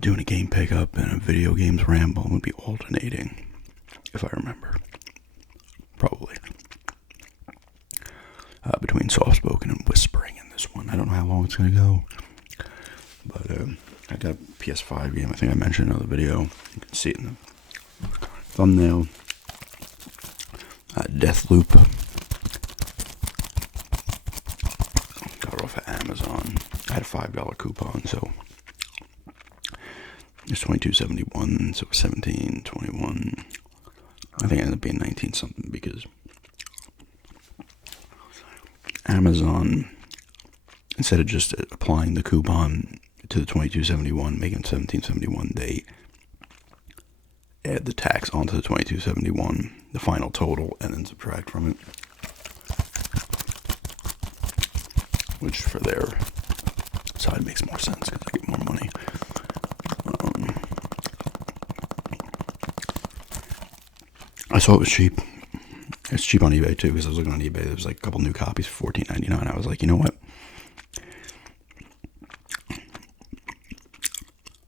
doing a game pickup and a video games ramble. I'm going to be alternating, if I remember. Probably. Between soft-spoken and whispering in this one. I don't know how long it's going to go. But I got a PS5 game. I think I mentioned in another video. You can see it in the thumbnail. Deathloop. Got it off of Amazon. I had a $5 coupon, so it's $22.71, so $17.21. I think it ended up being 19 something because Amazon, instead of just applying the coupon to the $22.71, making it $17.71, they add the tax onto the $22.71, the final total, and then subtract from it. Which for their side makes more sense because I get more money. I saw it was cheap. It's cheap on eBay too, because I was looking on eBay. There was like a couple new copies for $14.99. I was like, you know what?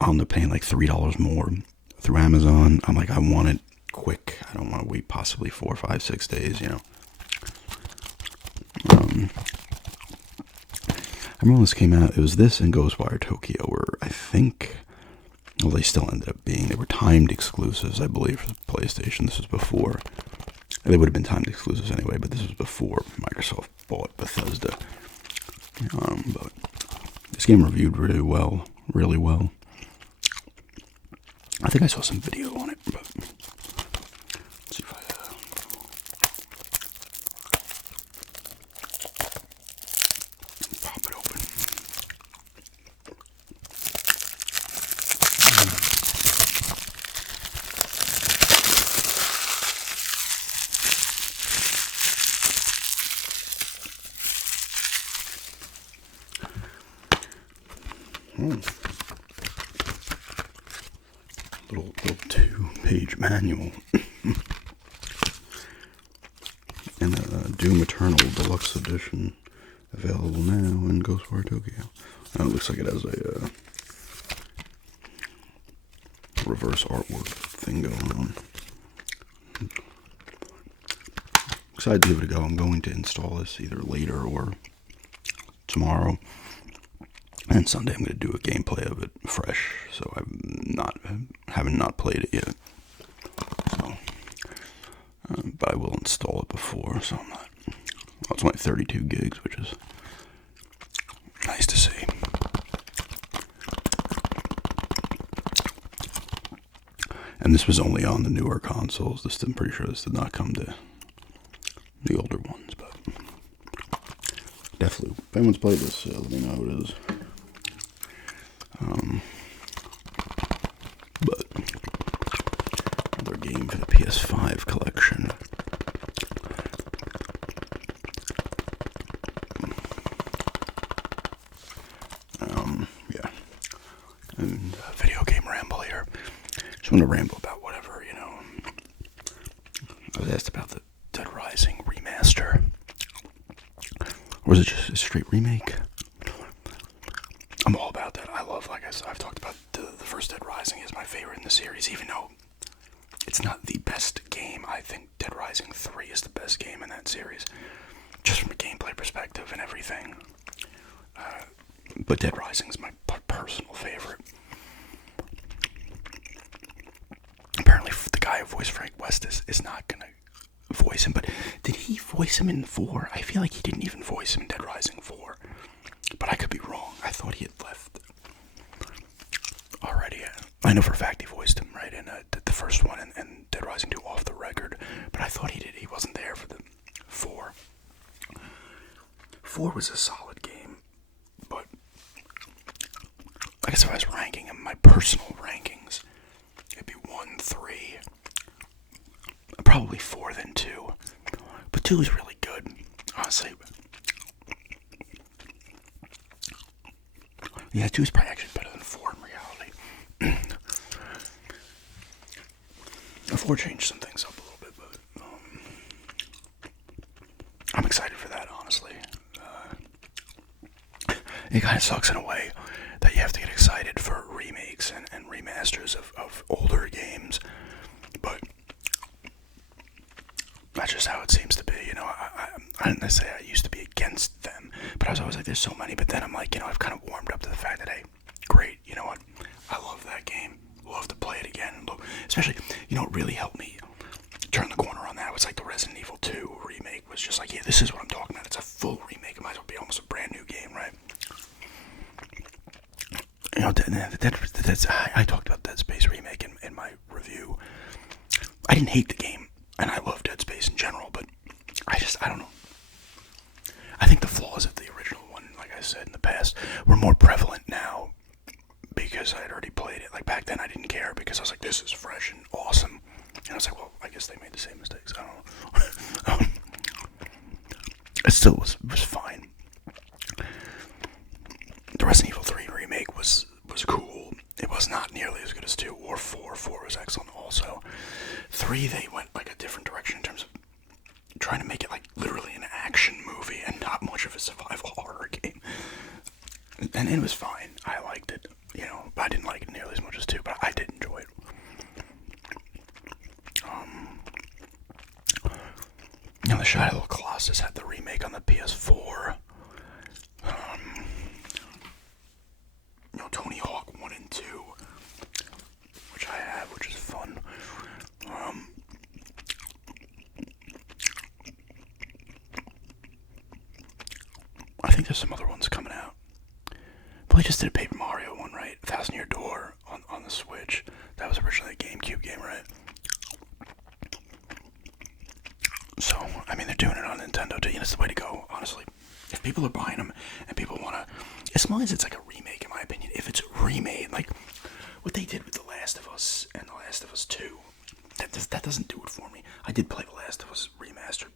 I'll end up paying like $3 more through Amazon. I'm like, I want it quick. I don't want to wait possibly 4, 5, 6 days, you know. I remember when this came out, it was this and Ghostwire Tokyo, where I think, well, they still ended up being, they were timed exclusives, I believe, for the PlayStation. This was before. They would have been timed exclusives anyway, but this was before Microsoft bought Bethesda. But this game reviewed really well. I think I saw some video on it, but let's see if I pop it open. Little 2-page manual. And Doom Eternal Deluxe Edition available now in Ghostwire Tokyo. It looks like it has a reverse artwork thing going on. Excited to give it a go. I'm going to install this either later or tomorrow. And Sunday I'm going to do a gameplay of it fresh, so haven't not played it yet. So, but I will install it before, so I'm not. Well, it's only 32 gigs, which is nice to see. And this was only on the newer consoles. I'm pretty sure this did not come to the older ones, but Deathloop. If anyone's played this, let me know how it is. But another game for the PS5 collection. Yeah. And video game ramble here. Just want to ramble about whatever, you know. I was asked about the Dead Rising remaster. Or was it just a straight remake? I'm all about that. I love, like I've talked about, the first Dead Rising is my favorite in the series, even though it's not the best game. I think Dead Rising 3 is the best game in that series, just from a gameplay perspective and everything. But Dead Rising is my personal favorite. Apparently, the guy who voiced Frank West is not going to voice him, but did he voice him in 4? I feel like he didn't even voice him in Dead Rising 4. But I could be wrong. I thought he had left already. I know for a fact he voiced him, right, in the first one and Dead Rising 2 off the record. But I thought he did. He wasn't there for the 4. 4 was a solid game. But I guess if I was ranking him, my personal rankings, it'd be 1, 3. Probably 4 then 2. But 2 is really good, honestly. Yeah, 2 is probably actually better than 4 in reality. 4 changed some things up a little bit, but I'm excited for that, honestly. It kind of sucks in a way that you have to get excited for remakes and remasters of older games, but that's just how it seems to be. I didn't say I used to be against them, but I was always like, there's so many. But then I'm like, I've kind of warmed up to the fact that, hey, great, you know what? I love that game. Love to play it again. Especially, it really helped me turn the corner on that. It was like the Resident Evil 2 remake was just like, yeah, this is what I'm talking about. It's a full remake. It might as well be almost a brand new game, right? I talked about Dead Space remake in my review. I didn't hate the game, and I love Dead Space in general, but I don't know. I think the flaws of the original one, like I said in the past, were more prevalent now because I had already played it. Like back then I didn't care because I was like, this is fresh and awesome. And I was like, well, I guess they made the same mistakes. I don't know. It still was fine. The Resident Evil 3 remake was cool. It was not nearly as good as 2 or 4. 4 was excellent also. 3, they went like a different direction in terms of trying to make it like literally an action movie and not much of a survival horror game. And it was fine. I liked it, but I didn't like it nearly as much as 2, but I did enjoy it. The Shadow of the Colossus had the remake on the PS4. Tony Hawk 1 and 2, which I have, which is fun. I think there's some other ones coming out. Well, they just did a Paper Mario one, right? 1,000 Year Door on the Switch. That was originally a GameCube game, right? So, I mean, they're doing it on Nintendo too. It's the way to go, honestly. If people are buying them and people want to, as long as it's like a remake, in my opinion, if it's remade, like what they did with The Last of Us and The Last of Us 2, that doesn't do it for me. I did play The Last of Us remastered.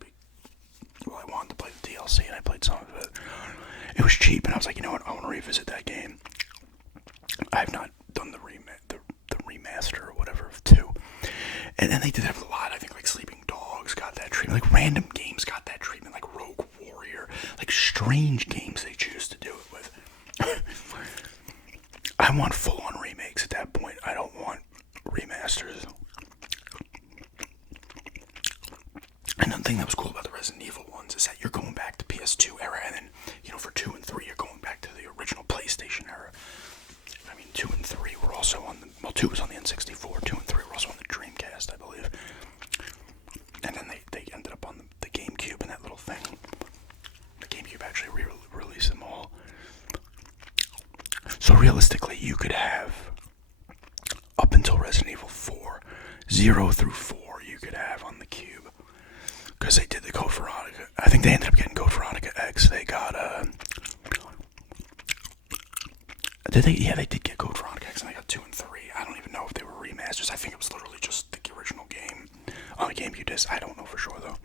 Well, I wanted to play the DLC and I played some of it. It was cheap, and I was like, you know what? I want to revisit that game. I have not done the remaster or whatever of 2, and they did have a lot. I think like Sleeping Dogs got that treatment, like random games got that treatment, like Rogue Warrior, like strange games they choose to do it with. I want full-on remakes at that point. I don't want remasters. And the thing that was cool about the Resident Evil ones is that you're going back to PS2 era, and then, for 2 and 3, you're going back to the original PlayStation era. I mean, 2 and 3 were also on 2 was on the N64, 2 and 3 were also on the Dreamcast, I believe. And then they ended up on the GameCube and that little thing. The GameCube actually re-released them all. So realistically, you could have, up until Resident Evil 4, 0 through 4, you could have on the Cube. Because they did the Code Veronica. I think they ended up getting Code Veronica X. They got, did they? Yeah, they did get Code Veronica X, and they got 2 and 3. I don't even know if they were remasters. I think it was literally just the original game on the GameCube disc. I don't know for sure, though.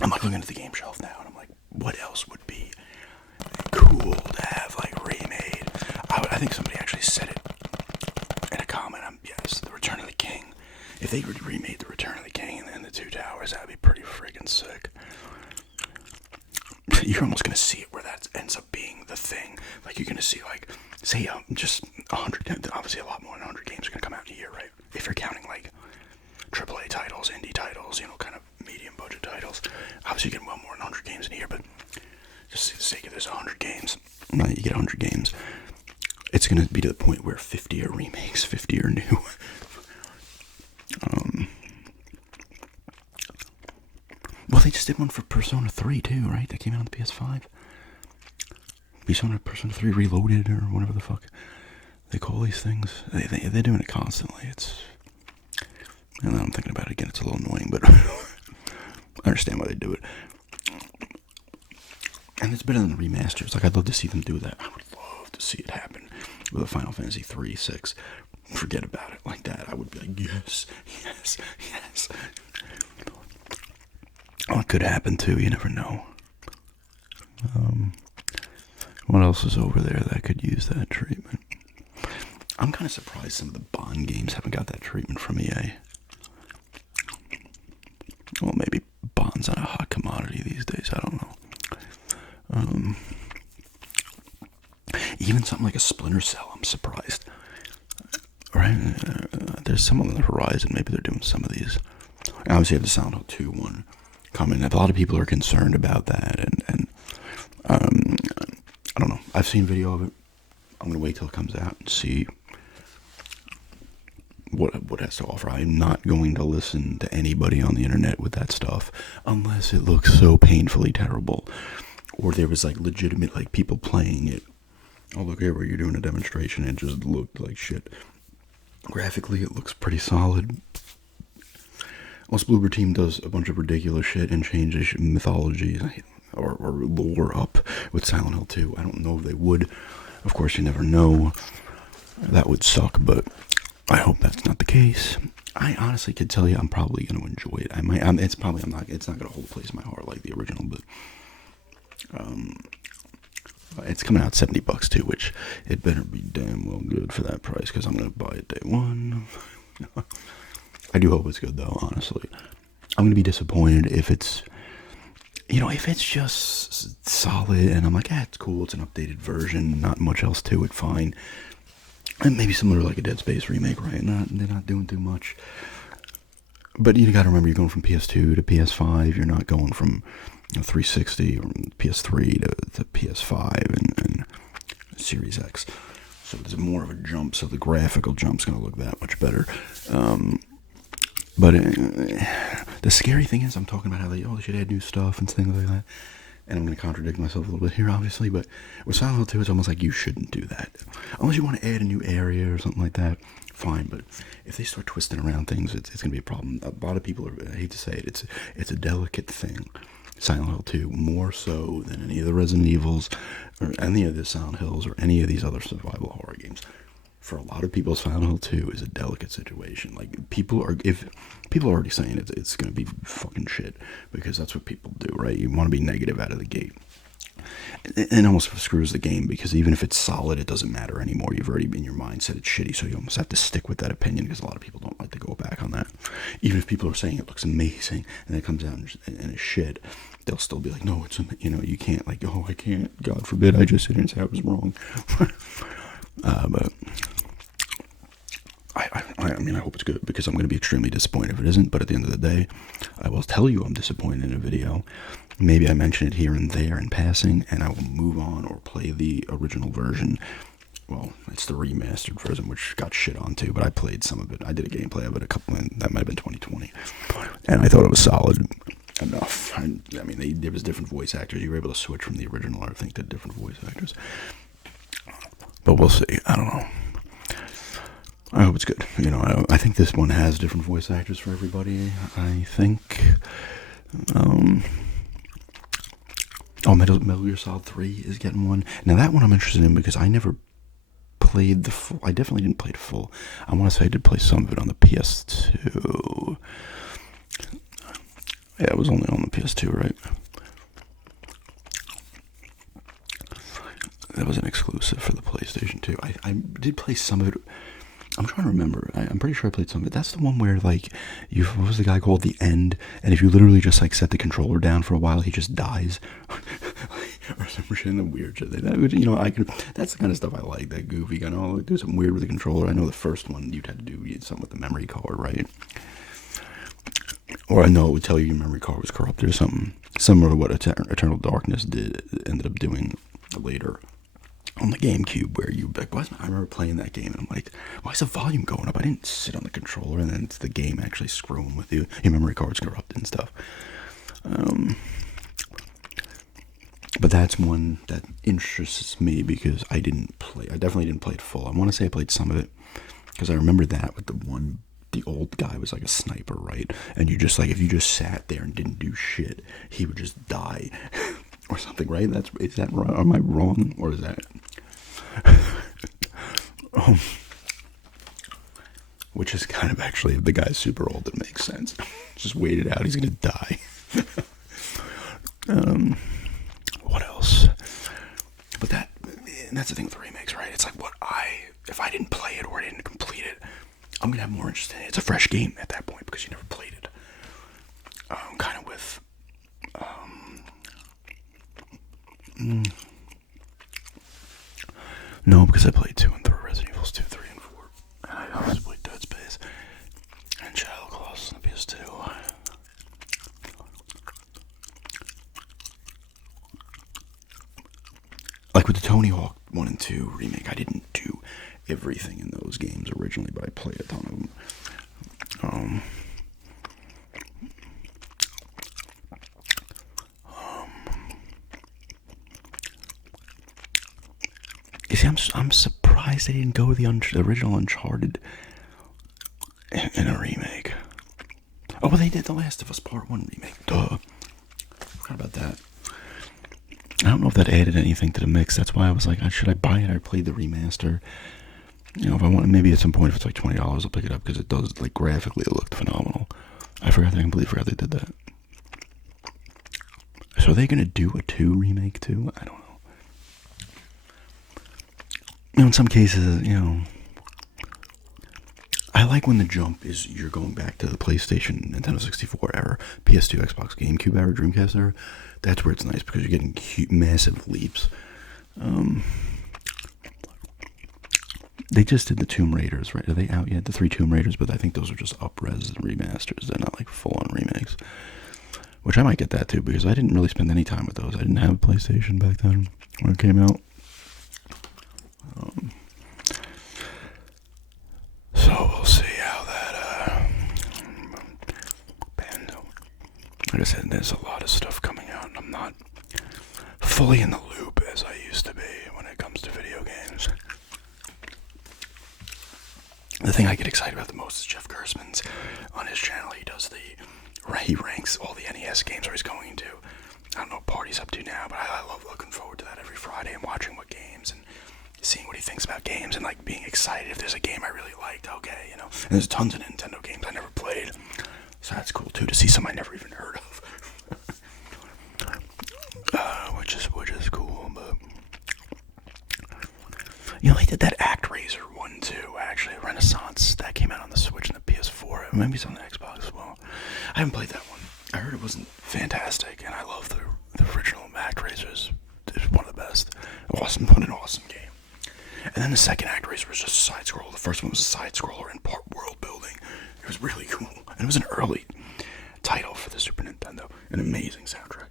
I'm like looking at the game shelf now, and I'm like, what else would be cool to have like remade? I think somebody actually said it in a comment. Yes, The Return of the King. If they remade The Return of the King and the Two Towers, that would be pretty friggin' sick. You're almost gonna see it where that ends up being the thing. Like you're gonna see, like, say, just 100. Obviously, a lot more than 100 games are gonna come out in a year, right? If you're counting like AAA titles, indie titles, kind of medium budget titles. Obviously, you get well more than 100 games in a year, but just for the sake of this 100 games, you get 100 games. It's gonna be to the point where 50 are remakes, 50 are new. Well, they just did one for Persona 3 too, right? That came out on the PS5. Persona 3 Reloaded, or whatever the fuck they call these things. They're doing it constantly. And now I'm thinking about it again, it's a little annoying, but I understand why they do it. And it's better than the remasters. Like, I'd love to see them do that. I would love to see it happen with a Final Fantasy 3, 6. Forget about it like that. I would be like, yes, yes, yes. Well, it could happen too, you never know. What else is over there that could use that treatment? I'm kind of surprised some of the Bond games haven't got that treatment from EA. Well, maybe Bond's not a hot commodity these days, I don't know. Even something like a Splinter Cell, I'm surprised. Right? There's some on the horizon. Maybe they're doing some of these. I obviously have the Silent Hill 2 one coming. A lot of people are concerned about that, and I don't know. I've seen video of it. I'm gonna wait till it comes out and see what it has to offer. I'm not going to listen to anybody on the internet with that stuff unless it looks so painfully terrible, or there was like legitimate like people playing it. Oh, look here where you're doing a demonstration and it just looked like shit. Graphically, it looks pretty solid. Unless Bloober Team does a bunch of ridiculous shit and changes mythology or lore up with Silent Hill 2. I don't know if they would. Of course, you never know. That would suck, but I hope that's not the case. I honestly could tell you I'm probably going to enjoy it. It's not going to hold a place in my heart like the original, but it's coming out $70 too, which it better be damn well good for that price because I'm going to buy it day one. I do hope it's good though, honestly. I'm going to be disappointed if it's, if it's just solid and I'm like, it's cool, it's an updated version, not much else to it, fine. And maybe similar to like a Dead Space remake, right? They're not doing too much. But you got to remember, you're going from PS2 to PS5. You're not going from 360 or PS3 to PS5 and Series X. So there's more of a jump. So the graphical jump's going to look that much better. But the scary thing is, I'm talking about how they should add new stuff and things like that. And I'm going to contradict myself a little bit here, obviously, but with Silent Hill 2, it's almost like you shouldn't do that. Unless you want to add a new area or something like that, fine, but if they start twisting around things, it's going to be a problem. A lot of people I hate to say it, it's a delicate thing, Silent Hill 2, more so than any of the Resident Evils, or any of the Silent Hills, or any of these other survival horror games. For a lot of people, Silent Hill 2 is a delicate situation. Like, people are already saying it's going to be fucking shit, because that's what people do, right? You want to be negative out of the gate. And almost screws the game, because even if it's solid, it doesn't matter anymore. You've already in your mind said it's shitty, so you almost have to stick with that opinion, because a lot of people don't like to go back on that. Even if people are saying it looks amazing, and it comes out and it's shit, they'll still be like, no, it's, you can't, like, I can't, God forbid, I just sit here and say I was wrong. But I hope it's good, because I'm going to be extremely disappointed if it isn't. But at the end of the day, I will tell you I'm disappointed in a video. Maybe I mention it here and there in passing, and I will move on or play the original version. Well, it's the remastered version, which got shit on too, but I played some of it. I did a gameplay of it that might have been 2020, and I thought it was solid enough. There was different voice actors. You were able to switch from the original, I think, to different voice actors. But we'll see. I don't know. I hope it's good. I think this one has different voice actors for everybody. I think. Metal Gear Solid 3 is getting one. Now that one I'm interested in, because I never played the full. I definitely didn't play it full. I want to say I did play some of it on the PS2. Yeah, it was only on the PS2, right? That was an exclusive for the PlayStation 2. I did play some of it. I'm trying to remember. I'm pretty sure I played some of it. That's the one where, like, what was the guy called? The End. And if you literally just, like, set the controller down for a while, he just dies. Or some shit in the weird shit. That's the kind of stuff I like, that goofy kind of, do something weird with the controller. I know the first one, you'd had to do something with the memory card, right? Or I know it would tell you your memory card was corrupted or something. Similar to what Eternal Darkness ended up doing later on the GameCube, where I remember playing that game and I'm like, why is the volume going up? I didn't sit on the controller, and then it's the game actually screwing with you. Your memory card's corrupted and stuff. But that's one that interests me, because I definitely didn't play it full. I want to say I played some of it, because I remember that with the old guy was like a sniper, right? And you just, like, if you just sat there and didn't do shit, he would just die. Or something, right? Is that wrong? Am I wrong? Or is that... which is kind of, actually, if the guy's super old, it makes sense. Just wait it out. He's going to die. What else? But that's the thing with the remakes, right? It's like, if I didn't play it or I didn't complete it, I'm going to have more interest in it. It's a fresh game at that point, because you never played it. Kind of with... No, because I played 2 and 3, Resident Evil 2, 3, and 4. And I also played Dead Space and Shadow of the Colossus on the PS2. Like with the Tony Hawk 1 and 2 remake, I didn't do everything in those games originally, but I played a ton of them. You see, I'm surprised they didn't go with the original Uncharted in a remake. Oh, well, they did The Last of Us Part 1 remake. Duh. Forgot about that. I don't know if that added anything to the mix. That's why I was like, should I buy it? I played the remaster. You know, if I want, maybe at some point, if it's like $20, I'll pick it up because it does, like, graphically, it looked phenomenal. I completely forgot they did that. So are they gonna do a 2 remake too? I don't know. You know, in some cases, you know, I like when the jump is you're going back to the PlayStation, Nintendo 64 era, PS2, Xbox, GameCube era, Dreamcast era. That's where it's nice because you're getting massive leaps. They just did the Tomb Raiders, right? Are they out yet? The 3 Tomb Raiders, but I think those are just up-res remasters. They're not like full-on remakes. Which I might get that too because I didn't really spend any time with those. I didn't have a PlayStation back then when it came out. So we'll see how that pans out. Like I said, there's a lot of stuff coming out, and I'm not fully in the loop as I used to be when it comes to video games. The thing I get excited about the most is Jeff Gersman's on his channel. He ranks all the NES games where he's going to. I don't know what party's up to now, but I love looking forward to that every Friday and watching what games and seeing what he thinks about games and like being excited if there's a game I really liked. Okay, you know. And there's tons of Nintendo games I never played, so that's cool too to see some I never even heard of. which is cool, but you know they did that ActRaiser one too. Actually, Renaissance that came out on the Switch and the PS4. Maybe it's on the Xbox as well. I haven't played that one. I heard it wasn't fantastic, and I love the original ActRaiser. It's one of the best. Awesome, what an awesome game. And then the second ActRaiser was just a side scroller. The first one was a side scroller and part world building. It was really cool, and it was an early title for the Super Nintendo. An amazing soundtrack.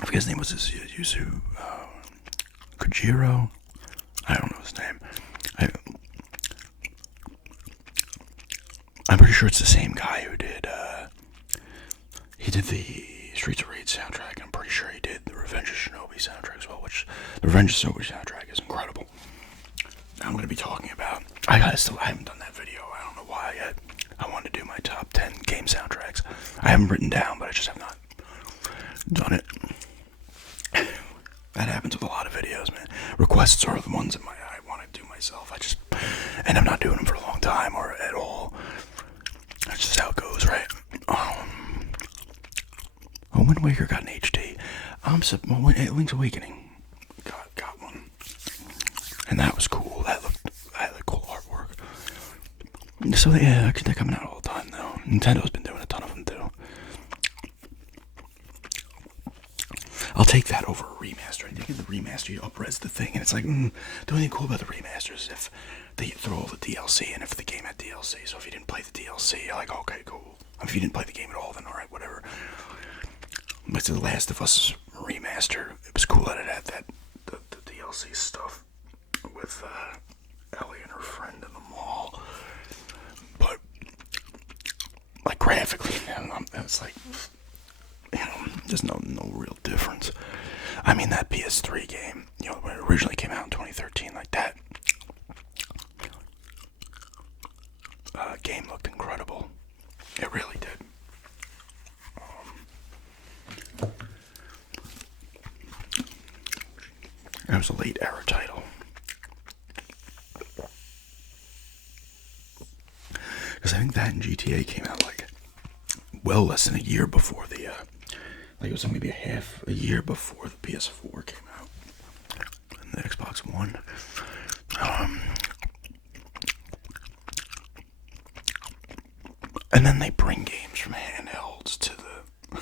I forget his name was Yuzu Kojiro. I don't know his name. I'm pretty sure it's the same guy who did. He did the Streets of Rage soundtrack, and I'm pretty sure he did the Revenge of Shinobi soundtrack as well. Which the Revenge of Shinobi soundtrack is incredible. I'm going to be talking about. I haven't done that video. I don't know why yet. I wanted to do my top 10 game soundtracks. I haven't written down, but I just have not done it. That happens with a lot of videos, man. Requests are the ones I want to do myself. I just end up not doing them for a long time or at all. That's just how it goes, right? Wind Waker got an HD. Link's Awakening got one, and that was cool. That had cool artwork. So yeah, they're coming out all the time though. Nintendo's been doing a ton of them too. I'll take that over a remaster. I think in the remaster you up-res the thing, and it's like, the only thing cool about the remasters is if they throw all the DLC, and if the game had DLC. So if you didn't play the DLC, you're like, okay, cool. If you didn't play the game at all, then alright, whatever. But The Last of Us remaster, it was cool that it had the DLC stuff with Ellie and her friend in the mall. But like graphically, it's like, you know, there's no real difference. I mean, that PS3 game, you know, when it originally came out in 2013, like that game looked incredible. It really did. It was a late era title. Because I think that and GTA came out like well less than a year before the like it was maybe a year before the PS4 came out and the Xbox One. And then they bring games from handhelds to the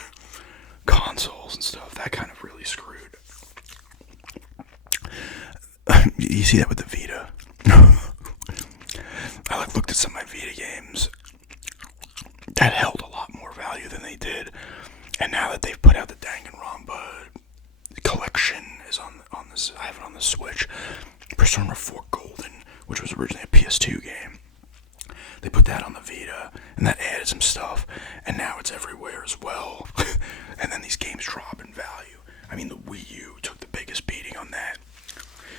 consoles and stuff. That kind of really screwed You see that with the Vita. I looked at some of my Vita games that held a lot more value than they did, and now that they've put out the Danganronpa collection is on this. I have it on the Switch. Persona 4 Golden, which was originally a PS2 game. They put that on the Vita, and that added some stuff, and now it's everywhere as well. And then these games drop in value. I mean, the Wii U took the biggest beating on that.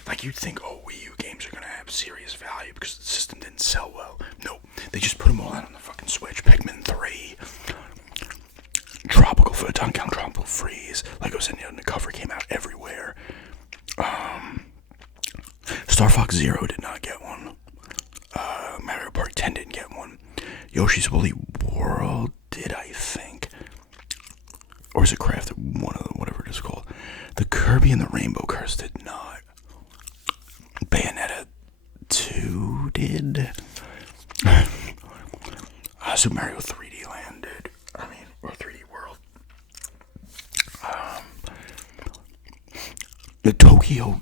Like, you'd think, oh, Wii U games are gonna have serious value because the system didn't sell well. Nope, they just put them all out on the fucking Switch. Pikmin 3, Tropical Freeze, like it was in the cover, came out everywhere. Star Fox Zero did not get one. Mario Party 10 didn't get one. Yoshi's Woolly World did, I think. Or is it Crafted? One of them, whatever it is called. The Kirby and the Rainbow Curse did not. Bayonetta 2 did. Super Mario 3D Land did. Or 3D World. The Tokyo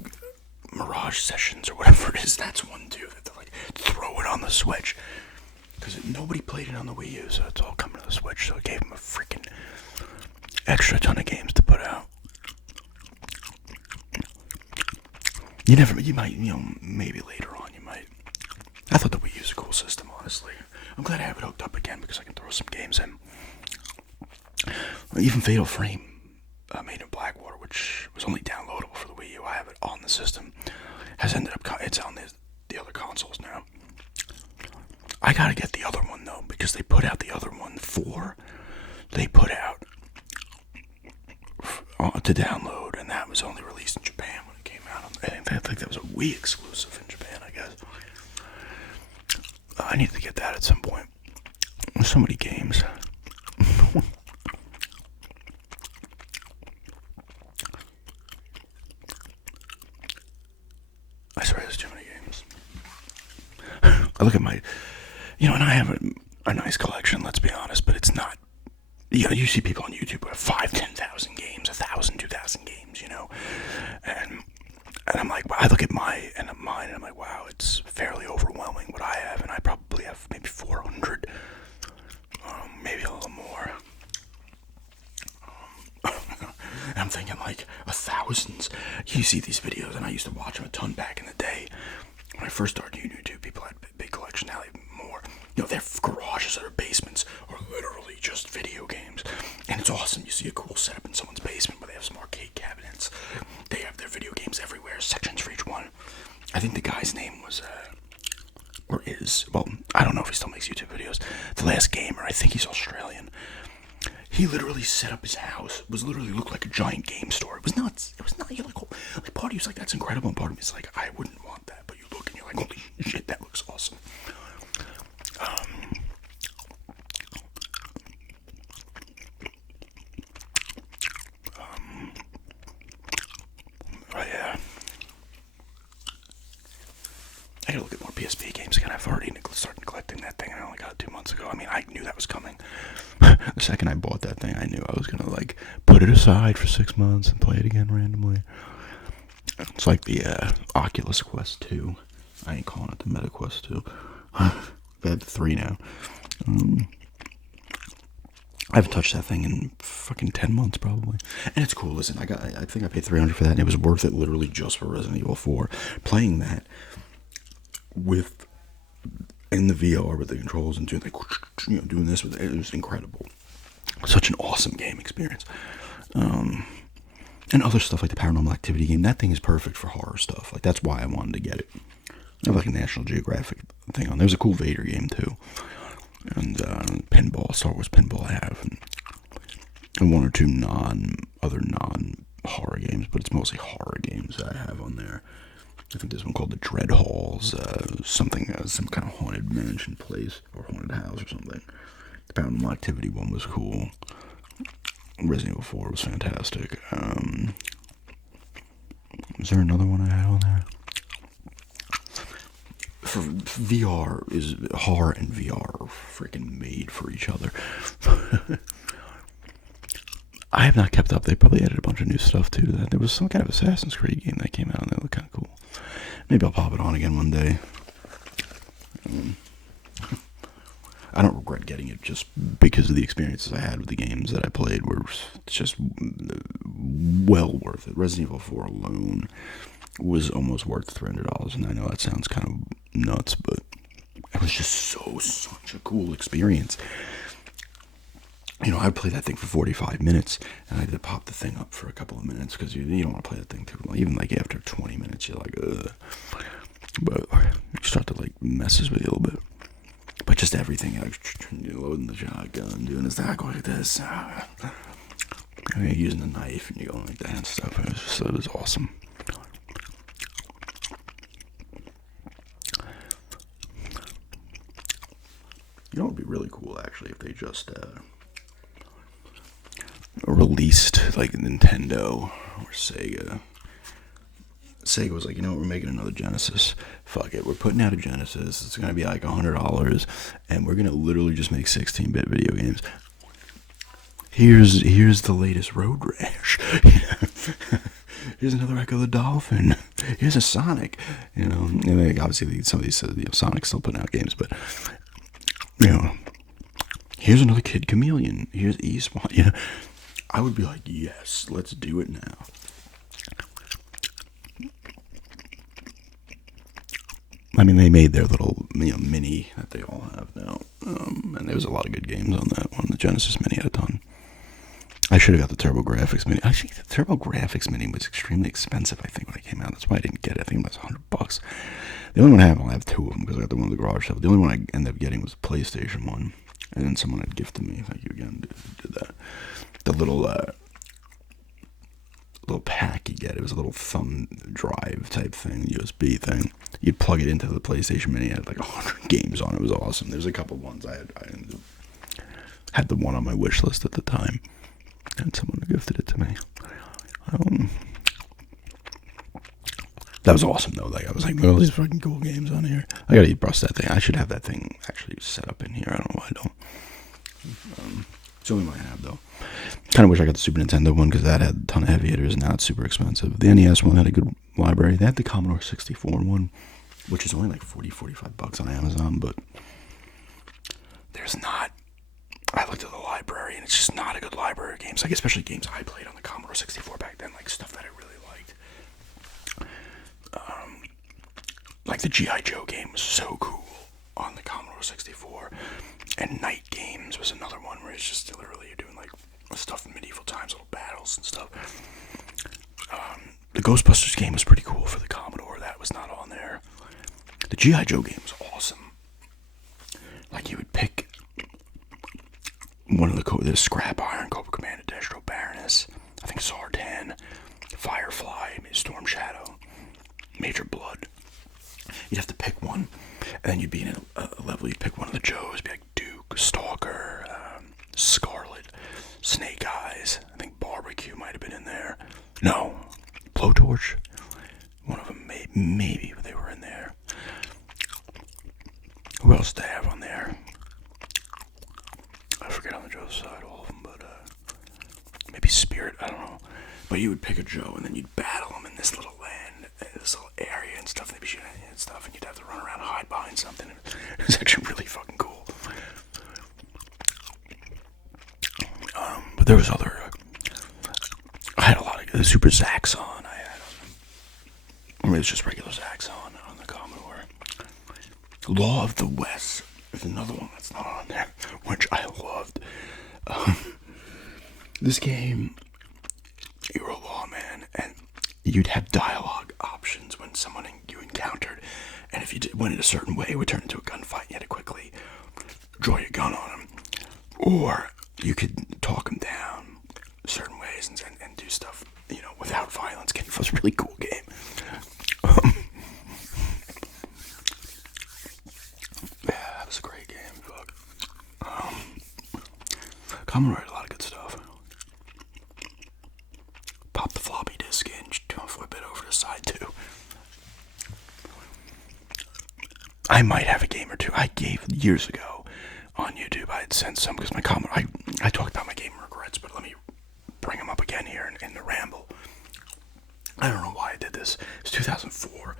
Mirage Sessions or whatever it is, that's one too that they're like, throw it on the Switch, because nobody played it on the Wii U, so it's all coming to the Switch. So it gave them a freaking extra ton of games to put out. You might, maybe later on you might. I thought the Wii U was a cool system, honestly. I'm glad I have it hooked up again because I can throw some games in. Even Fatal Frame, Made in Blackwater, which was only downloadable for the Wii U. I have it on the system. Has ended up, it's on the other consoles now. I gotta get the other one though, because they put out the other one they put out to download, and that was only released in Japan when it came out. I think that was a Wii exclusive in Japan, I guess. I need to get that at some point. There's so many games. I swear there's too many games. I look at my, and I have a nice collection, let's be honest, but it's not, you see people on YouTube who have 5,000-10,000 games, 1,000, 2,000 games, and I'm like, I look at mine, and I'm like, wow, it's fairly overwhelming what I have, and I probably have maybe 400, maybe a little more. And I'm thinking like thousands. You see these videos, and I used to watch them a ton back in the day. When I first started YouTube, people had a big collection, now they have more. Their garages or their basements are literally just video games. And it's awesome. You see a cool setup in someone's basement where they have some arcade cabinets. They have their video games everywhere, sections for each one. I think the guy's name was, I don't know if he still makes YouTube videos. The Last Gamer, I think he's Australian. He literally set up his house. It literally looked like a giant game store. It was nuts. It was not, you're like, part of you's like, that's incredible, and part of me's like, I wouldn't want that. But you look and you're like, holy shit, that looks awesome. Yeah. I gotta look at more PSP games again. I've already started collecting that thing, and I only got it 2 months ago. I knew that was coming. The second I bought that thing, I knew I was gonna put it aside for 6 months and play it again randomly. It's like the Oculus Quest 2. I ain't calling it the Meta Quest 2. They have the 3 now. I haven't touched that thing in fucking 10 months probably. And it's cool. Listen, I think I paid $300 for that, and it was worth it literally just for Resident Evil 4. Playing that in the VR with the controls and doing this with it was incredible. Such an awesome game experience. And other stuff like the Paranormal Activity game, that thing is perfect for horror stuff. Like, that's why I wanted to get it. I have like a National Geographic thing on. There's a cool Vader game too, and pinball, Star Wars pinball I have, and one or two non-horror games, but it's mostly horror games that I have on there. I think there's one called the Dread Halls, some kind of haunted mansion place or haunted house or something. The Paranormal Activity one was cool. Resident Evil 4 was fantastic. Is there another one I had on there? For VR, horror and VR are freaking made for each other. I have not kept up. They probably added a bunch of new stuff too to that. There was some kind of Assassin's Creed game that came out and that looked kind of cool. Maybe I'll pop it on again one day. I don't regret getting it just because of the experiences I had with the games that I played were just well worth it. Resident Evil 4 alone was almost worth $300, and I know that sounds kind of nuts, but it was just such a cool experience. You know, I'd play that thing for 45 minutes, and I'd pop the thing up for a couple of minutes, because you don't want to play that thing too long. Even, like, after 20 minutes, you're like, ugh. But you start to, like, messes with you a little bit. But just everything, like, loading the shotgun, doing this, going like this, using the knife, and you're going like that and stuff. It was awesome. You know, it would be really cool, actually, if they just released, like, Nintendo or Sega. Sega was like, you know what, we're making another Genesis. Fuck it, we're putting out a Genesis. It's going to be like $100, and we're going to literally just make 16-bit video games. Here's the latest Road Rash. Here's another Echo the Dolphin. Here's a Sonic. You know, and like, obviously some of these, Sonic's still putting out games, but you know, here's another Kid Chameleon. Here's Eastmont. You know, I would be like, yes, let's do it now. I mean, they made their little, mini that they all have now, and there was a lot of good games on that one. The Genesis Mini had a ton. I should have got the TurboGrafx Mini. Actually, the TurboGrafx Mini was extremely expensive, I think, when it came out. That's why I didn't get it. I think it was $100. The only one I have two of them, because I got the one at the garage sale. The only one I ended up getting was the PlayStation one, and then someone had gifted me. Thank you again, did that. The little pack you get. It was a little thumb drive type thing, USB thing. You'd plug it into the PlayStation Mini. It had like 100 games on it. It was awesome. There's a couple ones I had the one on my wish list at the time, and someone gifted it to me. That was awesome though. Like I was like, all these fucking cool games on here. I gotta bust that thing. I should have that thing actually set up in here. I don't know why I don't. It's the only one I have though. Kind of wish I got the Super Nintendo one because that had a ton of heavy hitters. Now it's super expensive. The NES one had a good library. They had the Commodore 64 one, which is only like $45 on Amazon, but there's not. I looked at the library and it's just not a good library of games. Like especially games I played on the Commodore 64 back then, like stuff that I really liked. Like the G.I. Joe game was so cool on the Commodore 64. And Night Games was another one where it's just literally you're doing like stuff in medieval times, little battles and stuff. The Ghostbusters game was pretty cool for the Commodore. That was not on there. The G.I. Joe game was awesome. Like you would pick one of the Scrap Iron, Cobra Commander, Destro Baroness, I think Zartan, Firefly, Storm Shadow, Major Blood. You'd have to pick one, and then you'd be in a level, you'd pick one of the Joes, be like Duke, Stalker, Scarlet, Snake Eyes, I think Barbecue might have been in there. No, Blowtorch, one of them, maybe they were in there. Who else did they have on there? I forget on the Joe's side, all of them, but maybe Spirit, I don't know. But you would pick a Joe, and then you'd battle them in this little land, this little area and stuff, they'd be shooting at you and stuff, and you'd have to run around and hide behind something. It was actually really fucking cool. But there was other, I had a lot of, the Super Zaxxon I had on them. I mean, it was just regular Zaxxon on the Commodore. Law of the West is another one that's not on there, which I loved. This game, you were a lawman, and you'd have dialogue options when someone you encountered, and if you went in a certain way, it would turn into a gunfight, and you had to quickly draw your gun on them. Or you could talk them down certain ways and do stuff, without violence. It was a really cool game. Yeah, that was a great game. Fuck. Commodore had a lot of good stuff. Pop the floppy disk in, flip it over to the side too. I might have a game or two. I gave years ago on YouTube. I had sent some because my Commodore. I talked about my game regrets, but let me them up again here in the Ramble. I don't know why I did this. It was 2004.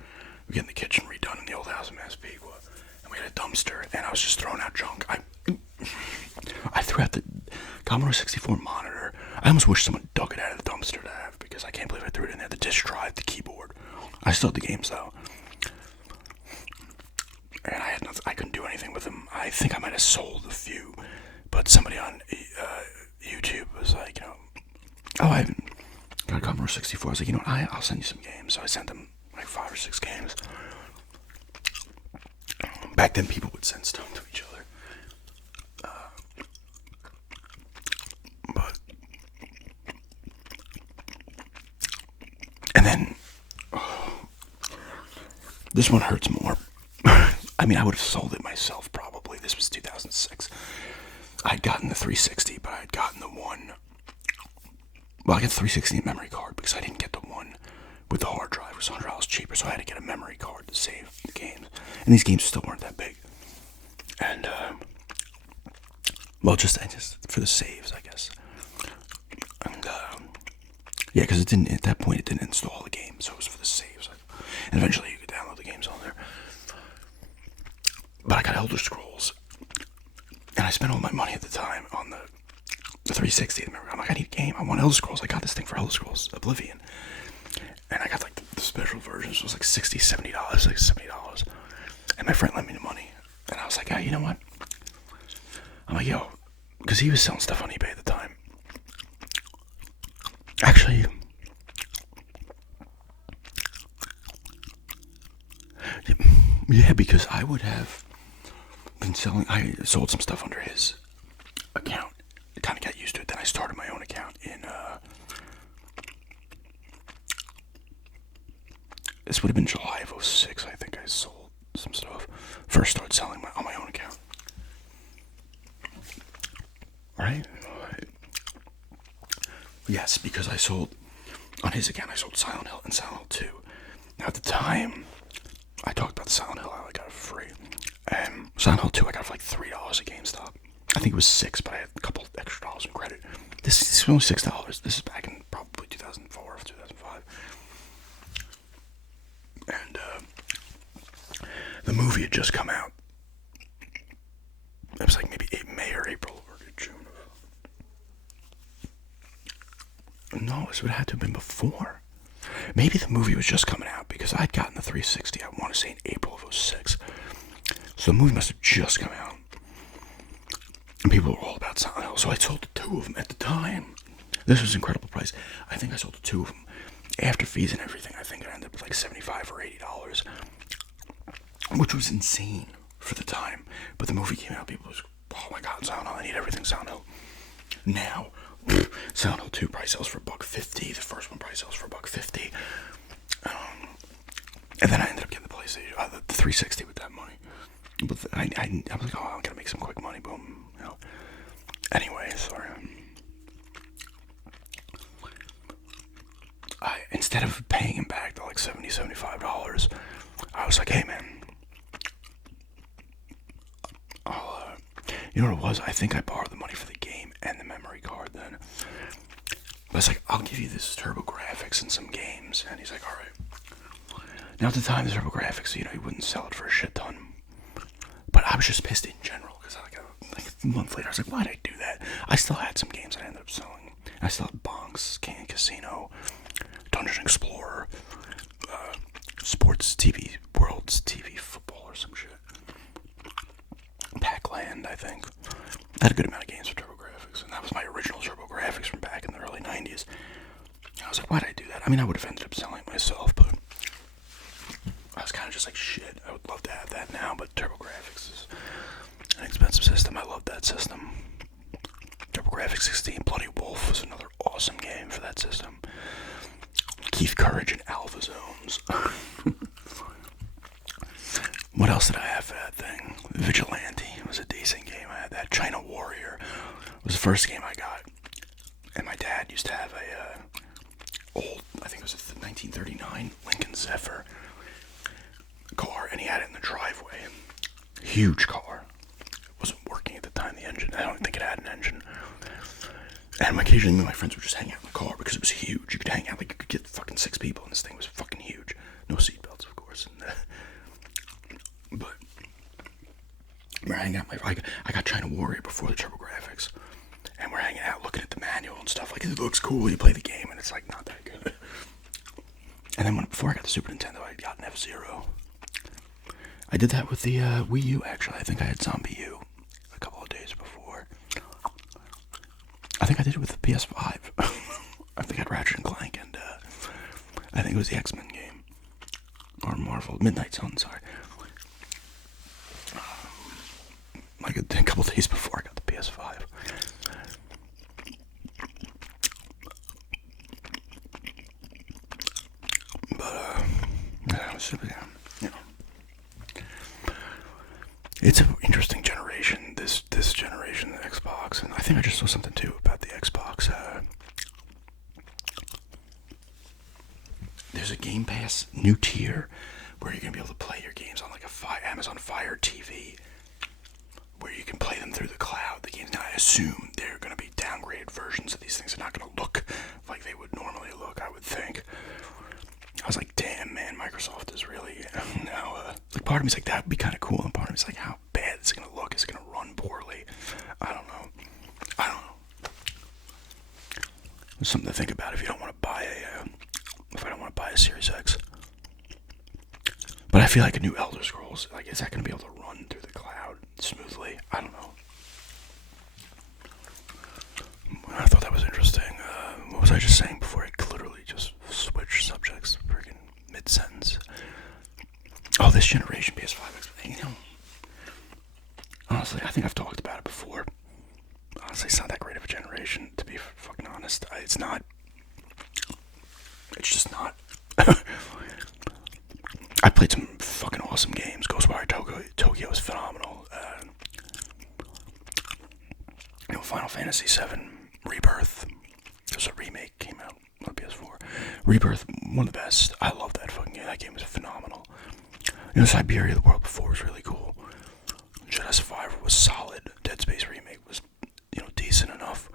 We getting the kitchen redone in the old house in Massapequa, and we had a dumpster, and I was just throwing out junk. I threw out the Commodore 64 monitor. I almost wish someone dug it out of the dumpster to have, because I can't believe I threw it in there. The disk drive, the keyboard. I still had the games though, and I had nothing. I couldn't do anything with them. I think I might have sold a few, but somebody on YouTube was like, oh, I haven't got a Commodore 64. I was like, I'll send you some games. So I sent them like 5 or 6 games. Back then, people would send stuff to each other. And then, this one hurts more. I mean, I would have sold it myself probably. This was 2006. I'd gotten the 360, but I had gotten the one. Well, I got the 360 memory card because I didn't get the one with the hard drive. It was $100 cheaper, so I had to get a memory card to save the games. And these games still weren't that big. And, well, just for the saves, I guess. And, yeah, because it didn't, at that point, it didn't install the game, so it was for the saves. And eventually you could download the games on there. But I got Elder Scrolls. And I spent all my money at the time on the 360. I'm like, I need a game. I want Elder Scrolls. I got this thing for Elder Scrolls Oblivion. And I got like the special versions. It was like $60, $70, like $70. And my friend lent me the money. And I was like, you know what? I'm like, yo, because he was selling stuff on eBay at the time. Actually, yeah, because I would have been I sold some stuff under his account. I kind of got used to it. Then I started my own account in, this would have been July of 06. I think I sold some stuff. First started selling on my own account. Right? Yes, because I sold, on his account, I sold Silent Hill and Silent Hill 2. Now, at the time, I talked about Silent Hill, I got it for free. And Silent Hill 2, I got it for like $3 at GameStop. I think it was $6, but I had a couple extra dollars in credit. This is only $6. This is back in probably 2004 or 2005. And, the movie had just come out. It was like maybe May or April or June. No, this would have had to have been before. Maybe the movie was just coming out because I'd gotten the 360, I want to say in April of 06. So the movie must have just come out. And people were all about Silent Hill. So I sold the 2 of them at the time. This was an incredible price. I think I sold the 2 of them. After fees and everything, I think it ended up with like $75 or $80. Which was insane for the time. But the movie came out, people was, oh my god, Silent Hill, I need everything Silent Hill. Now, Silent Hill 2 price sells for $1.50. The first one price sells for $1.50. And then I ended up getting the PlayStation, the 360 with that money. But I was like, oh, I'm gonna make some quick money, boom. Anyway, sorry. Instead of paying him back to like $70, $75, I was like, hey man, you know what it was? I think I borrowed the money for the game and the memory card then. But I was like, I'll give you this TurboGrafx and some games. And he's like, alright. Now at the time, the TurboGrafx, he wouldn't sell it for a shit ton. But I was just pissed in general, because like a month later, I was like, why'd I do that? I still had some games that I ended up selling. I still had Bonks, King of Casino, Dungeon Explorer, Sports TV, World's TV Football or some shit. Pac-Land, I think. I had a good amount of games for TurboGrafx, and that was my original TurboGrafx from back in the early 90s. I was like, why'd I do that? I mean, I would have ended up selling it myself, but I was kind of just like, shit, I would love to have that now, but TurboGrafx is an expensive system. I love that system. TurboGrafx 16, Bloody Wolf was another awesome game for that system. Keith Courage and Alpha Zones. What else did I have for that thing? Vigilante was a decent game. I had that. China Warrior was the first game I got. And my dad used to have a old, I think it was a 1939 Lincoln Zephyr car, and he had it in the driveway. Huge car. It wasn't working at the time, the engine. I don't think it had an engine. And occasionally me and my friends would just hang out in the car because it was huge. You could hang out, like, you could get fucking 6 people, and this thing was fucking huge. No seatbelts, of course. But we're hanging out. I got China Warrior before the TurboGrafx, and we're hanging out looking at the manual and stuff. Like, it looks cool. You play the game, and it's like not that good. And then before I got the Super Nintendo, I got an F-Zero. I did that with the Wii U, actually. I think I had Zombie U a couple of days before. I think I did it with the PS5. I think I had Ratchet and Clank, and I think it was the X-Men game. Or Marvel. Midnight Sun, sorry. Like a couple of days before I got the PS5. But, you know. It's an interesting generation, this generation, the Xbox. And I think I just saw something, too, about the Xbox. There's a Game Pass new tier where you're going to be able to play your games on like a Amazon Fire TV, where you can play them through the cloud. The games, now I assume they're going to be downgraded versions of these things. They're not going to look like they would normally look, I would think. I was like, damn, man, Microsoft is really now. Like, part of me's like, that would be kind of cool, and part of me's like, how bad is it going to look? Is it going to run poorly? I don't know. There's something to think about if you don't want to buy if I don't want to buy a Series X. But I feel like a new Elder Scrolls, like, is that going to be able to run through the cloud smoothly? I don't know. I thought that was interesting. What was I just saying before I literally just switched subjects freaking mid-sentence? Oh, this generation PS5, you know, honestly, I think I've talked about it before. Honestly, it's not that great of a generation, to be fucking honest. It's not. It's just not. I played some fucking awesome games. Ghostwire Tokyo is phenomenal. Final Fantasy VII Rebirth. There's a remake came out on PS4. Rebirth, one of the best. I love that fucking game. That game was phenomenal. Siberia, the World Before was really cool. Jedi Survivor was solid. Dead Space remake was, decent enough.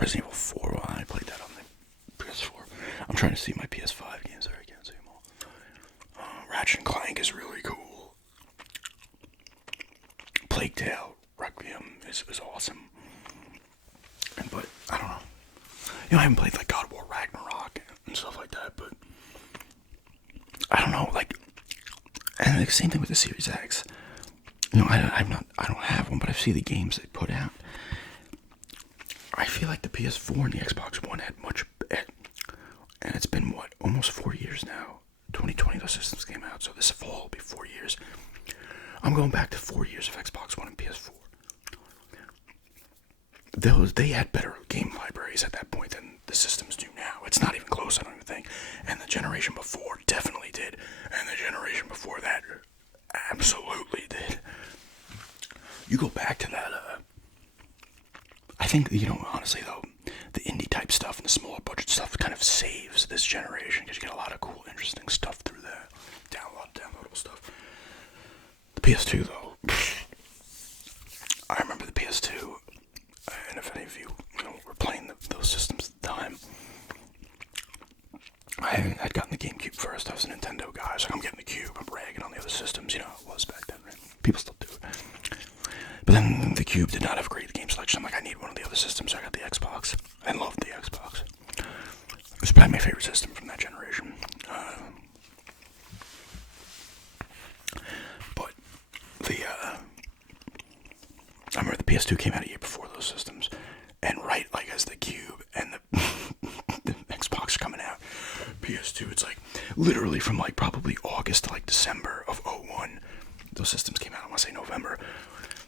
Resident Evil 4, well, I played that on the PS4. I'm trying to see my PS5 games there. I can't see them all. Ratchet and Clank is really cool. Plague Tale Requiem is awesome. But I don't know. I haven't played like God of War Ragnarok and stuff like that, but I don't know, like, and the same thing with the Series X. I don't have one, but I see the games they put out. I feel like the PS4 and the Xbox One had much, and it's been almost 4 years now. 2020 those systems came out, so this fall will be 4 years. I'm going back to 4 years of Xbox One and PS4. They had better game libraries at that point than the systems do now. It's not even close, I don't even think. And the generation before definitely did, and the generation before that absolutely did. You go back to that. I think, honestly though, the indie type stuff and the smaller budget stuff kind of saves this generation because you get a lot of cool, interesting stuff through that. Downloadable stuff. The PS2 though, I remember the PS2, and if any of you, were playing those systems at the time, I'd gotten the GameCube first. I was a Nintendo guy. I was like, I'm getting the Cube. I'm bragging on the other systems. It was back then, right? People still do it. But then the Cube did not have a great game selection. I'm like, I need one of the other systems, so I got the Xbox. I loved the Xbox. It was probably my favorite system from that generation. But I remember the PS2 came out a year before those systems, and right, like, as the Cube and the Xbox are coming out, PS2, it's like literally from like probably August to like December of 2001, those systems came out. I want to say November.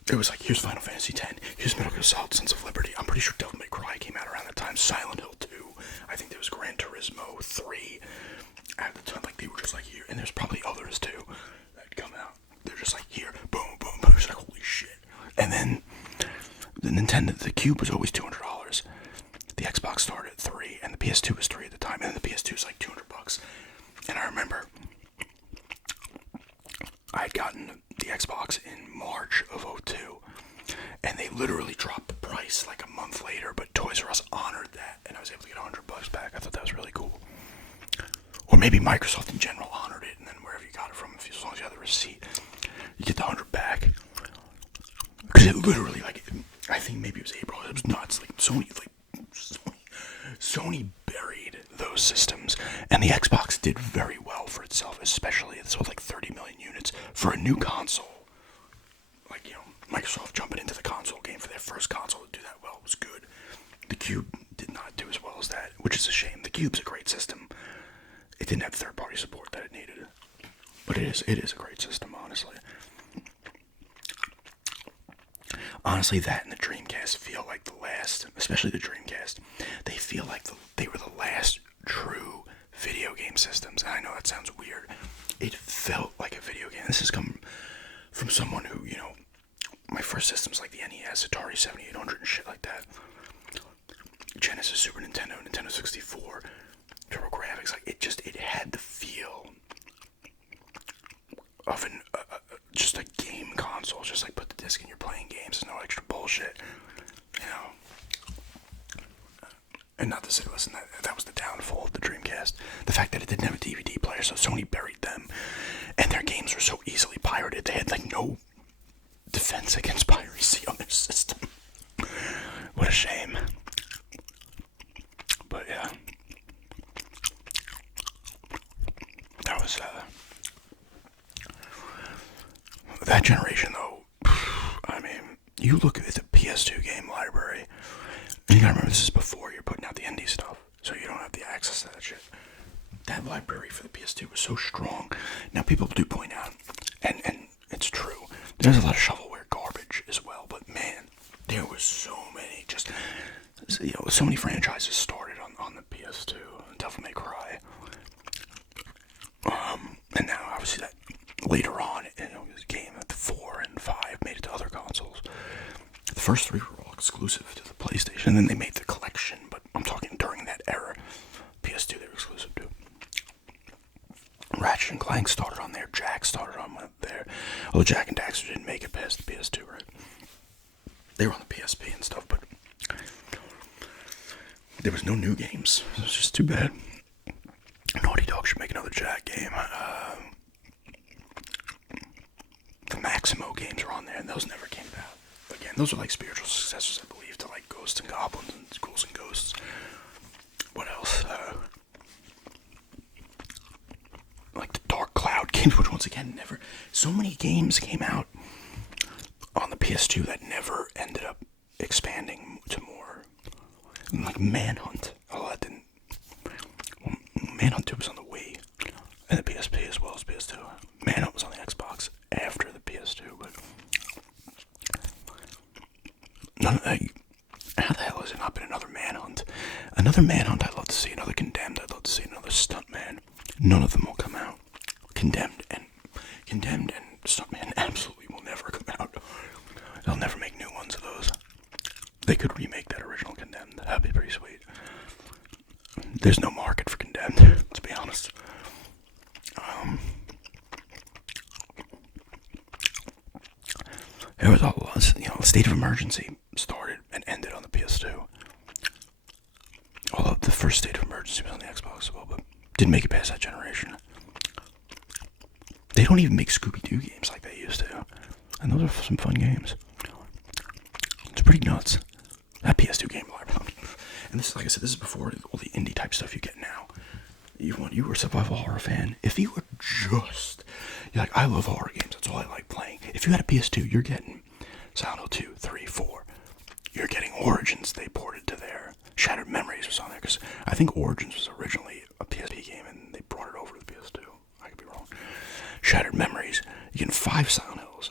It was like, here's Final Fantasy X, here's Metal Gear Solid: Sons of Liberty. I'm pretty sure Devil May Cry came out around that time. Silent Hill 2. I think there was Gran Turismo 3 at the time. Like, they were just like here, and there's probably others too that come out. They're just like here, boom, boom, boom. It's like, holy shit. And then the Cube was always $200. The Xbox started at $3, and the PS2 was $3 at the time, and then the PS2 was like $200. And I remember I had gotten the Xbox in March of 2002, and they literally dropped the price released like a month later, but Toys R Us honored that, and I was able to get $100 back. I thought that was really cool. Or maybe Microsoft in general honored it, and then wherever you got it from, as long as you have the receipt, you get the $100 back. Because it literally, like, I think maybe it was April. It was nuts. Like Sony buried those systems, and the Xbox did very well for itself, especially it sold like 30 million units for a new console. Like, Microsoft jumping into the console game for their first console to do that well was good. The Cube did not do as well as that, which is a shame. The Cube's a great system. It didn't have third-party support that it needed, but it is a great system, honestly. Honestly, that and the Dreamcast feel like the last, especially the Dreamcast, they feel like they were the last true video game systems. And I know that sounds weird. It felt like a video game. This has come from someone who, my first systems like the NES, Atari 7800 and shit like that. Genesis, Super Nintendo, Nintendo 64, TurboGrafx, like it had the feel of just a game console. Just like put the disc in, you're playing games. There's no extra bullshit, And not to say, listen, that was the downfall of the Dreamcast. The fact that it didn't have a DVD player, so Sony buried them, and their games were so easily pirated. They had like no defense against piracy on their system. What a shame. But yeah, that was that generation though. I mean, you look at the PS2 game library, and you gotta remember this is before you're putting out the indie stuff, so you don't have the access to that shit. That library for the PS2 was so strong. Now people do point out, and it's true, there's a lot of shovelware garbage as well, but man, there was so many, so many franchises started on the PS2, Devil May Cry. And now obviously that later on, it was a game that the 4 and 5 made it to other consoles. The first 3 were all exclusive to the PlayStation, and then they made the collection, but I'm talking during that era. PS2 they were exclusive to. Ratchet and Clank started on there, Jak started on there. Although Jak and Daxter didn't make it past the PS2, right? They were on the PSP and stuff, but there was no new games. It was just too bad. Naughty Dog should make another Jak game. The Maximo games are on there, and those never came out. Again, those are like spiritual successors, I believe, to like Ghosts and Goblins and Ghouls and Ghosts. What else? Like the Dark Cloud games, which once again never... So many games came out on the PS2 that never ended up expanding to more. Like Manhunt. Oh, that didn't... Well, Manhunt 2 was on the Wii and the PSP as well as PS2. Manhunt was on the Xbox after the PS2, but... How the hell has it not been another Manhunt? Another Manhunt I'd love to see, another Condemned I'd love to see, another Stuntman. None of them will come out. Condemned and Stuntman absolutely will never come out. They'll never make new ones of those. They could remake that original Condemned. That'd be pretty sweet. There's no market for Condemned, to be honest. There was all, State of Emergency started and ended on the PS2. Although the first State of Emergency was on the Xbox as well, but didn't make it past that generation. They don't even make Scooby-Doo games like they used to. And those are some fun games. It's pretty nuts. That PS2 game library. And this, like I said, this is before all the indie type stuff you get now. You were a survival horror fan. If you were you're like, I love horror games, that's all I like playing. If you had a PS2, you're getting Silent Hill 2, 3, 4. You're getting Origins, they ported to there. Shattered Memories was on there, because I think Origins was originally a PSP game, and they brought it over to the PS2. I could be wrong. Shattered Memories. You're getting 5 Silent Hills.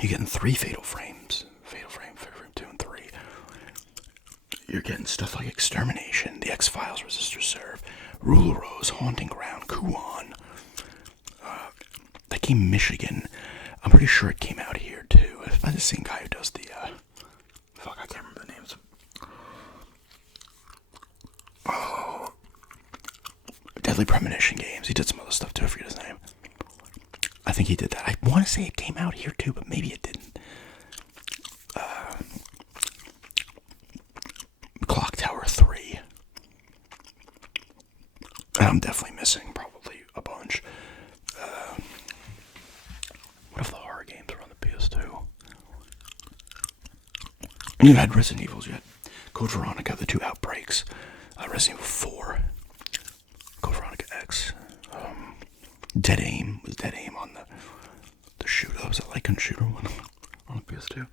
You're getting 3 Fatal Frames. Fatal Frame 2 and 3. You're getting stuff like Extermination, The X-Files, Resist or Serve, Rule of Rose, Haunting Ground, Kuon. That game Michigan, I'm pretty sure it came out here too. It's by the same guy who does the, I can't remember the names. Oh, Deadly Premonition games. He did some other stuff too, I forget his name. I think he did that. I want to say it came out here too, but maybe it didn't. And I'm definitely missing probably a bunch. What if the horror games are on the PS2? And you had Resident Evils, you had Code Veronica, the 2 Outbreaks, Resident Evil 4, Code Veronica X, Dead Aim was Dead Aim on the shooter. Was it like a shooter one on the PS2?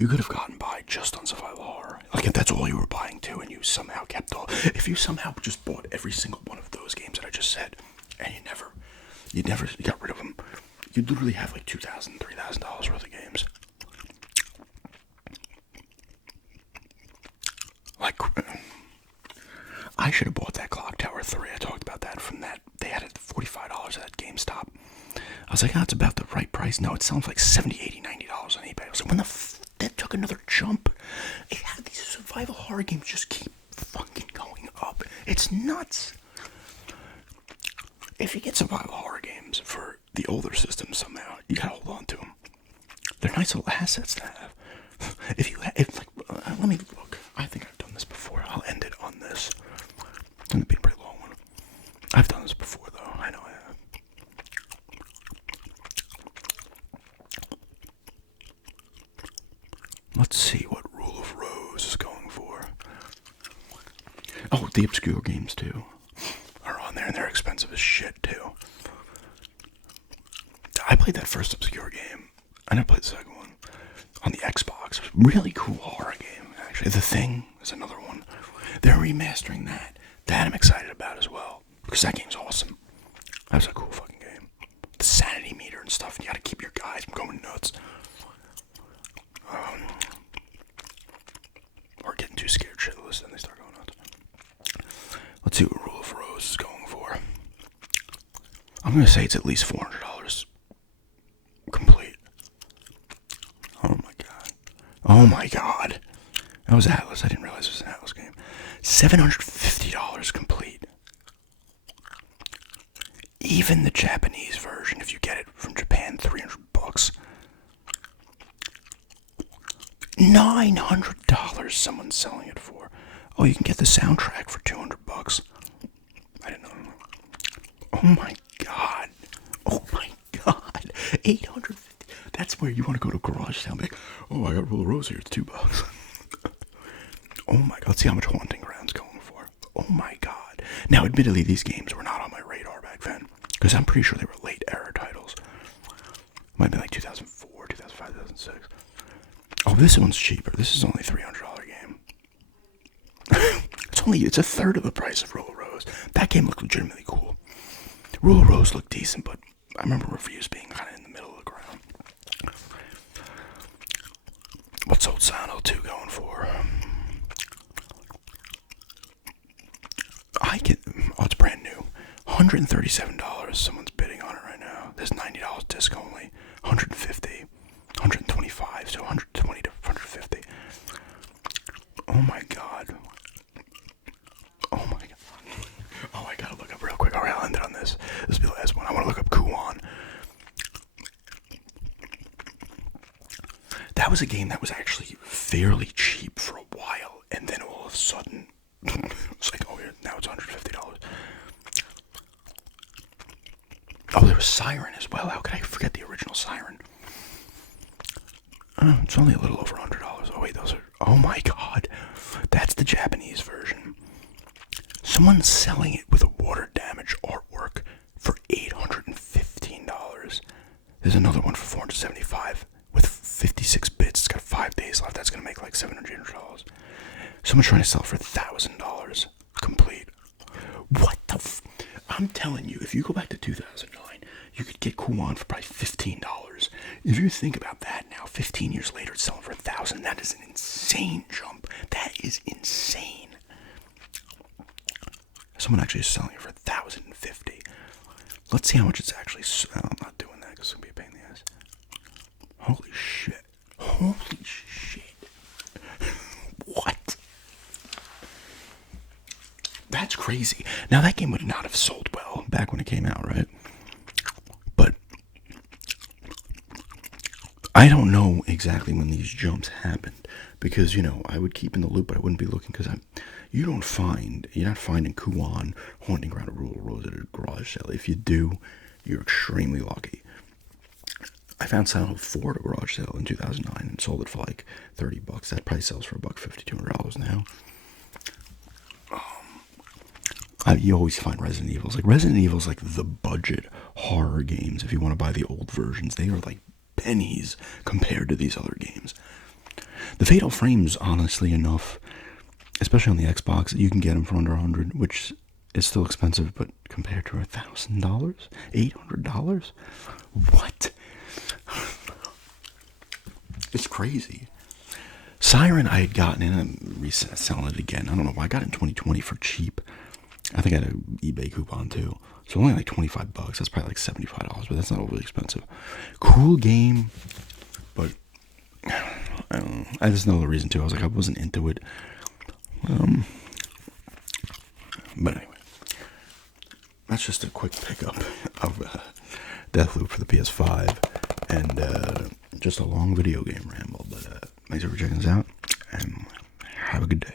You could have gotten by just on survival horror. Like if that's all you were buying too, and you somehow kept all. If you somehow just bought every single one of those games that I just said, and you never got rid of them, you'd literally have like $2,000, $3,000 worth of games. Like, I should have bought that Clock Tower 3. I talked about that from that. They had it $45 at GameStop. I was like, oh, it's about the right price. No, it sounds like $70, $80, $90 on eBay. I was like, when that took another jump. These survival horror games just keep fucking going up. It's nuts. If you get survival horror games for the older system somehow, you gotta hold on to them. They're nice little assets to have. Let me look. I think I've done this before. I'll end it on this. It's gonna be a pretty long one. I've done this before, though. I know I have. Let's see what Rule of Rose is going for. Oh, the obscure games, too, are on there, and they're expensive as shit, too. I played that first obscure game. I never played the second one. On the Xbox. Really cool horror game, actually. The Thing is another one. They're remastering that. That I'm excited about as well. Because that game's awesome. That was a cool fucking game. The sanity meter and stuff, and you gotta keep your guys from going nuts. Or getting too scared shitless, and they start going nuts. Let's see what Rule of Rose is going for. I'm gonna say it's at least $400 complete. Oh my god. Oh my god. That was Atlas. I didn't realize it was an Atlas game. $750 complete. Even the Japanese version, if you get it from Japan, $300. $900 someone's selling it for. Oh, you can get the soundtrack for $200. I didn't know. Oh my god. Oh my god. $850. That's where you want to go to garage sale. Like, oh, I got Rule of Rose here. It's $2. Oh my god. Let's see how much Haunting Ground's going for. Oh my god. Now, admittedly, these games were not on my radar back then. Because I'm pretty sure they were late era titles. Might have been like 2004, 2005, 2006. Oh, this one's cheaper. This is only a $300 game. It's a third of the price of Rule of Rose. That game looked legitimately cool. Rule of Rose looked decent, but I remember reviews being kind of in the middle of the ground. What's Old Silent 2 going for? It's brand new. $137. Someone's bidding on it right now. There's $90 disc only. $150. $125, so $120 to $150. Oh my god. Oh my god. Oh, I gotta look up real quick. Alright, I'll end it on this. This will be the last one. I want to look up Kuon. That was a game that was actually fairly cheap for a while, and then all of a sudden, it's like, oh yeah, now it's $150. Oh, there was Siren as well. How could I forget the original Siren? It's only a little over $100. Oh wait, those are... Oh my god. That's the Japanese version. Someone's selling it with a water damage artwork for $815. There's another one for $475 with 56 bits. It's got 5 days left. That's going to make like $700. Someone's trying to sell it for $1,000 complete. What the I'm telling you, if you go back to 2009, you could get Kuon for probably $15. If you think about that now, 15 years later, it's selling for $1,000. That is an insane jump. That is insane. Someone actually is selling it for $1,050. Let's see how much it's actually. I'm not doing that because it's gonna be a pain in the ass. Holy shit! Holy shit! What? That's crazy. Now that game would not have sold well back when it came out, right? But I don't know exactly when these jumps happened because, I would keep in the loop, but I wouldn't be looking because you're not finding Kuan haunting ground of Rule Rose at a garage sale. If you do, you're extremely lucky. I found Silent Hill 4 at a garage sale in 2009 and sold it for like $30. That price sells for $150, $200 now. You always find Resident Evils. Like Resident Evil's like the budget horror games. If you want to buy the old versions, they are like pennies compared to these other games. The Fatal Frames, honestly enough, especially on the Xbox, you can get them for under $100, which is still expensive, but compared to $1,000, $800, what? It's crazy. Siren, I had gotten in and selling it again. I don't know why. I got it in 2020 for cheap. I think I had an eBay coupon too. So only like $25. That's probably like $75, but that's not overly expensive. Cool game, but I don't know. I just know the reason too. I was like, I wasn't into it. But anyway, that's just a quick pickup of Deathloop for the PS5 and just a long video game ramble. But thanks for checking us out and have a good day.